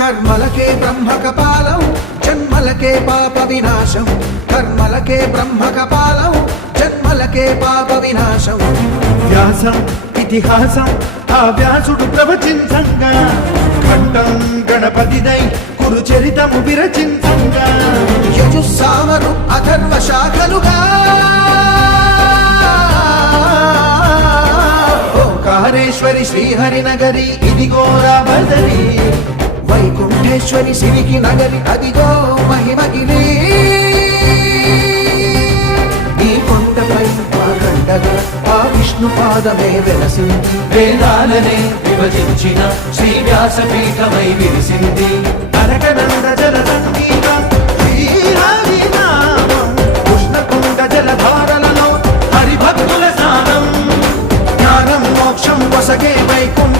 కర్మలకే బ్రహ్మ కపాలం జన్మలకే పాప వినాశం కర్మలకే బ్రహ్మ కపాలం జన్మలకే పాప వినాశం వ్యాసం ఇతిహాసం ఆ వ్యాసుడు ప్రవచించంగా ఖండం గణపతిదై కురు చరితము విరచించంగా యజుస్సామరు అథర్వ శాఖలుగా ఓంకారేశ్వరి శ్రీహరి నగరి ఇదిగో రాబదరి వైకుంఠేశ్వరి సిరికి నగరి అదిగో మహిమగిరి ఈ కొండపై పాకండగా ఆ విష్ణు పాదమే వెలసింది వేదాలనే విభజించిన శ్రీ వ్యాసపీఠమై విరిసింది అరకనంద జల సంగీతం శ్రీహరి నామం కృష్ణకుండ జలధారలలో హరిభక్తుల స్నానం జ్ఞానం మోక్షం వసగే వైకుంఠ